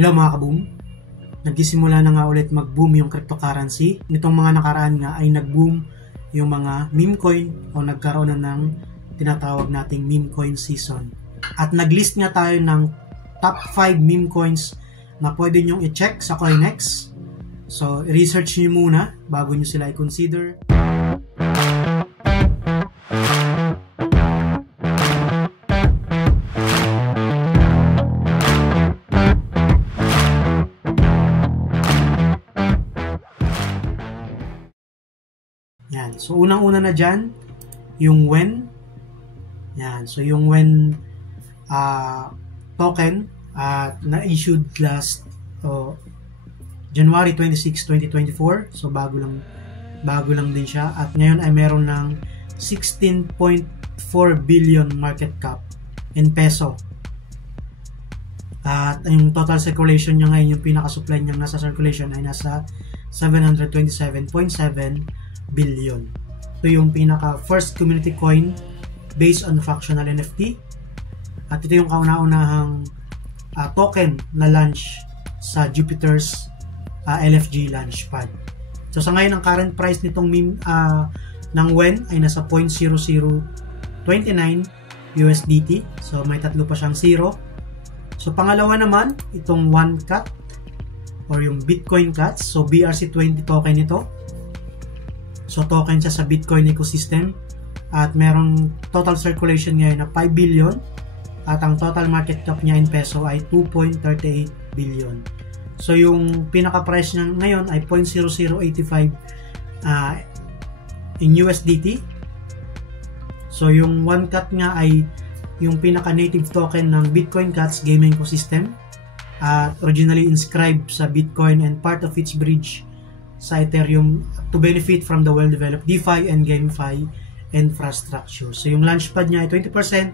Hello mga kaboom! Nagsisimula na nga ulit mag-boom yung cryptocurrency. Nitong mga nakaraan nga ay nag-boom yung mga meme coin o nagkaroon na ng tinatawag nating meme coin season. At nag-list nga tayo ng top 5 meme coins na pwede nyong i-check sa CoinEx. So, i-research nyo muna bago nyo sila i-consider. Yan. So, unang-una na dyan, yung WEN. Yan. So, yung WEN token na-issued last January 26, 2024. So, bago lang din siya. At ngayon ay meron ng 16.4 billion market cap in peso. At yung total circulation niya ngayon, yung pinaka-supply niya nasa circulation ay nasa 727.7 billion. Ito yung pinaka first community coin based on fractional NFT. At ito yung kauna-unahang token na launch sa Jupiter's LFG Launchpad. So sa ngayon ang current price nitong ng WEN ay nasa 0.0029 USDT. So may tatlo pa siyang zero. So pangalawa naman itong OneCat or yung Bitcoin Cats. So BRC20 token ito. So token siya sa Bitcoin ecosystem at merong total circulation ngayon na 5 billion at ang total market cap niya in peso ay 2.38 billion. So yung pinaka price niya ngayon ay 0.0085 in USDT. So yung OneCat nga ay yung pinaka native token ng Bitcoin Cats gaming ecosystem at originally inscribed sa Bitcoin and part of its bridge sa Ethereum to benefit from the well-developed DeFi and GameFi infrastructure. So yung launchpad niya ay 20%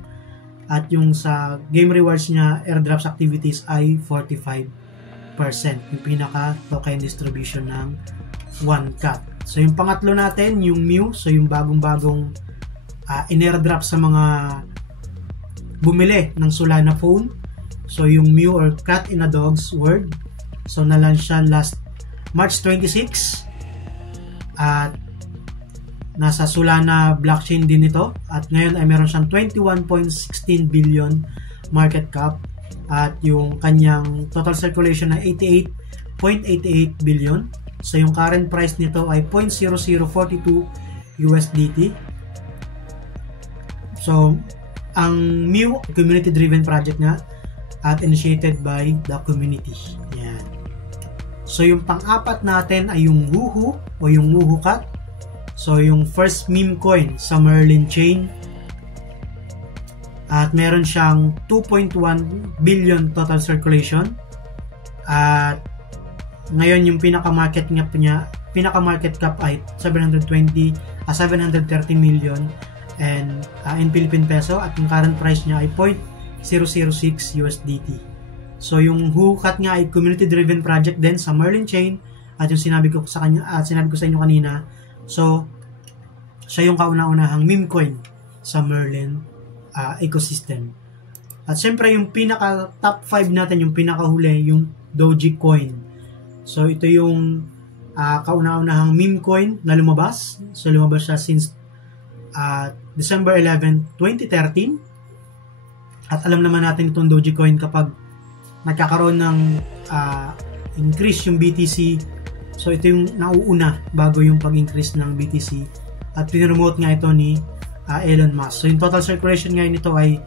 at yung sa game rewards niya, airdrops activities ay 45%. Yung pinaka-token distribution ng OneCat. So yung pangatlo natin, yung Mew. So yung bagong-bagong in-airdrop sa mga bumili ng Solana phone. So yung Mew or Cat in a Dog's World. So na-launch siya last March 26 at nasa Solana blockchain din ito at ngayon ay meron siyang 21.16 billion market cap at yung kanyang total circulation ay 88.88 billion. So yung current price nito ay 0.0042 USDT. So ang Mew community driven project nga at initiated by the community. Yan. So yung pang-apat natin ay yung Woohoo o yung Woohoo Cat. So yung first meme coin sa Merlin chain. At meron siyang 2.1 billion total circulation. At ngayon yung pinaka-market cap ay 730 million and in Philippine peso at yung current price niya ay 0.006 USDT. So yung WooCat nga ay community driven project din sa Merlin chain at yung sinabi ko sa inyo kanina. So siya yung kauna-unahang meme coin sa Merlin ecosystem. At syempre yung pinaka top 5 natin, yung pinakahuli, yung Dogecoin. So ito yung kauna-unahang meme coin na lumabas. So lumabas siya since December 11, 2013. At alam naman natin itong Dogecoin kapag nagkakaroon ng increase yung BTC. So ito yung nauuna bago yung pag-increase ng BTC. At pinromote nga ito ni Elon Musk. So yung total circulation ngayon nito ay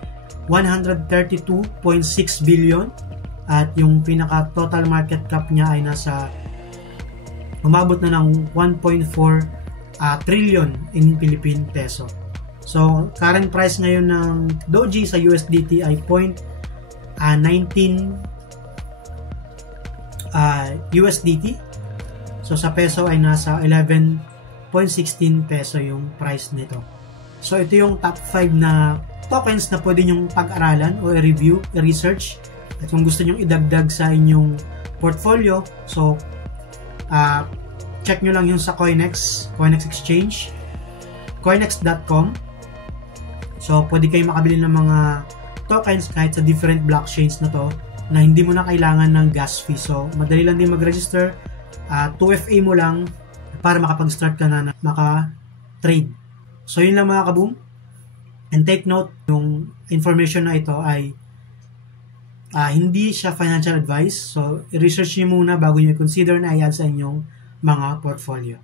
132.6 billion. At yung pinaka total market cap niya ay nasa umabot na ng 1.4 trillion in Philippine peso. So current price ngayon ng Doge sa USDT ay 19 USDT. So sa peso ay nasa 11.16 peso yung price nito. So ito yung top 5 na tokens na pwede nyong pag-aralan o i-review, i-research. At kung gusto nyong idagdag sa inyong portfolio, so check nyo lang yung sa CoinEx Exchange, coinex.com. So pwede kayong makabili ng mga tokens kahit sa different blockchains na to. na hindi mo na kailangan ng gas fee. So, madali lang din mag-register. 2FA mo lang para makapag-start ka na maka-trade. So, yun lang mga kaboom. And take note, yung information na ito ay hindi siya financial advice. So, i-research nyo muna bago nyo i-consider na i-add sa inyong mga portfolio.